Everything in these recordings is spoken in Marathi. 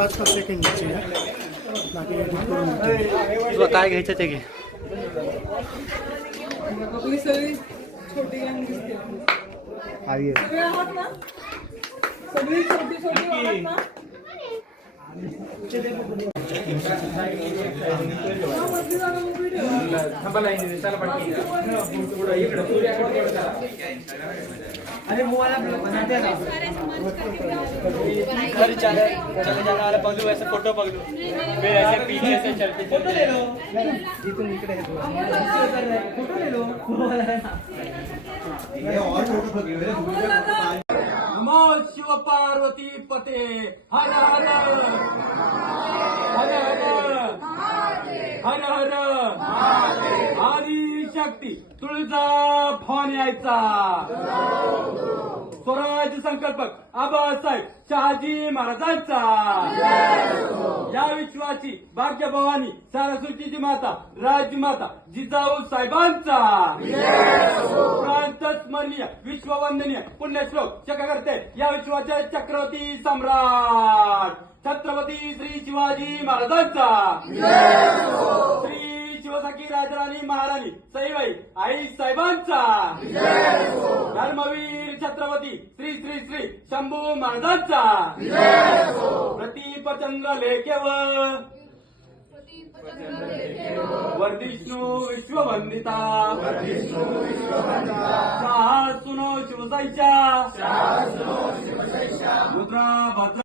5 सेकंड घ्यायची बाकी edit करून देतो. तुला काय घ्यायचं ते घे. आपली सगळी छोटी गँग दिसते. सगळे आहात ना? सगळी छोटी छोटी आहात ना? अरे मोबाइल बनाते हैं ना हर चले जाना वाला पगलू ऐसे फोटो पगलू फिर ऐसे पीछे से चलते फोटो ले लो जीतू निकले फोटो ले लो ये और फोटो पगलू नमो शिव पार्वती पते हर हर हर हर हर हर आदि शक्ती तुळजा फोन यायचा स्वराज्य संकल्पक आबासाहेब शहाजी महाराजांचा या विश्वाची भाग्यभवानी सरस्वतीची माता राजमाता जिजाऊ साहेबांचा प्रांत स्मरणीय विश्ववंदनीय पुण्यश्लोक चक्रकर्ते या विश्वाचे चक्रवर्ती सम्राट छत्रपती श्री शिवाजी महाराजांचा श्री शिवसखी राजराणी महाराणी सईबाई आई साहेबांचा धर्मवीर छत्रपती श्री श्री श्री शंभू महाराजांचा प्रतिपचंद्र लेखेवर वर्धिष्णू विश्ववंदिता सुनो शिवसाईच्या मुद्रा भद्र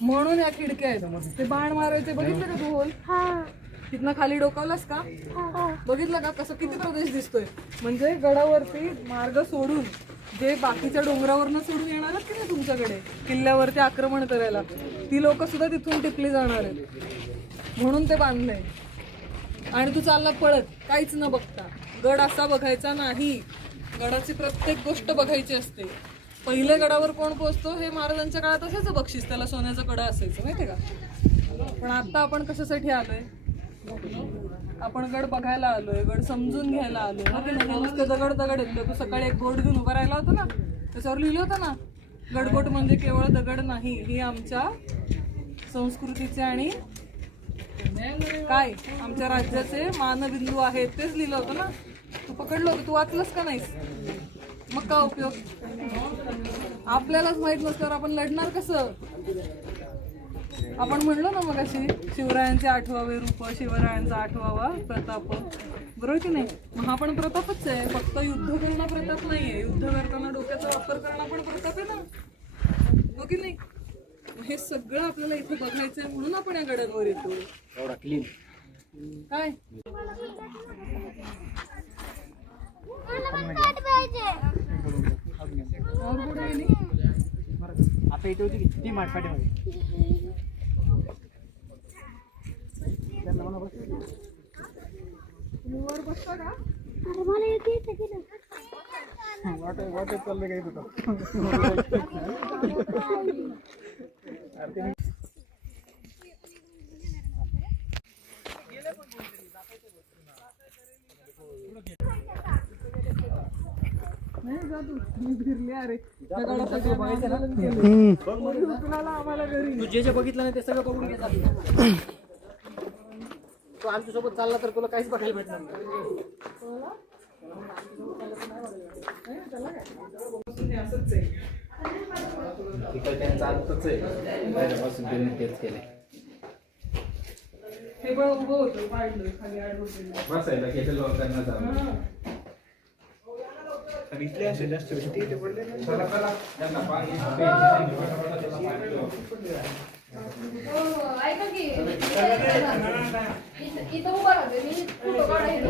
म्हणून या खिडक्या आहेत. ते बाण मारायचे बघितलं का तू होल? तिथनं खाली डोकावलास का? बघितलं का कसं किती प्रदेश दिसतोय. म्हणजे गडावरती मार्ग सोडून जे बाकीच्या डोंगरावरनं सोडून येणार आहेत की नाही तुमच्याकडे किल्ल्यावरती आक्रमण करायला, ती लोक सुद्धा तिथून टिपली जाणार आहेत. म्हणून ते बांधलंय. आणि तू चालला पळत काहीच न बघता. गड असा बघायचा नाही, गडाची प्रत्येक गोष्ट बघायची असते. पहिले गडावर कोण पोहोचतो हे महाराजांच्या काळात असायचं बक्षीस, त्याला सोन्याचं कडा असायचं माहितीये का. पण आता आपण कशासाठी आलोय? आपण गड बघायला आलोय, गड समजून घ्यायला आलोय ना. ते नुसते दगड दगड येतो. तू सकाळी एक बोर्ड घेऊन उभा राहिला होता ना, त्याच्यावर लिहिलं होतं ना, गडकोट म्हणजे केवळ दगड नाही, ही आमच्या संस्कृतीचे आणि काय आमच्या राज्याचे मानबिंदू आहेत, तेच लिहिलं होतं ना. तू पकडलं होतं, तू वाचलंस का नाहीस? मग का उपयोग? आपल्यालाच माहित नसल्यावर आपण लढणार कसं? आपण म्हणलो ना मग अशी शिवरायांचे 8वावे रूप, शिवरायांचा 8वावा प्रताप, बरोबर की नाही? मग हा पण प्रतापच आहे. फक्त युद्ध करणं प्रताप नाहीये, युद्ध करताना डोक्याचा वापर करणं पण प्रताप आहे ना, हो की नाही? हे सगळं आपल्याला इथे बघायचंय म्हणून आपण या गडांवर येतो. काय आता इथे होती किती माठपाटीमध्ये वर बसता का? वाटत चाललं काही कुठं. नाही जा तू, मी फिरले. अरे आम्हाला घरी तू जे जे बघितलं नाही ते सगळं बघून घ्यायचं. तू आमच्यासोबत चालला तर तुला काहीच बघायला भेटणार नाही. असंच आहे. हे बघ उभं होतं, पाडलं खाली आडवं बसायला केलं लोकांना इथले असे जास्त इथे पडले ऐका की इथं उभा राहते मी फोटो काढायला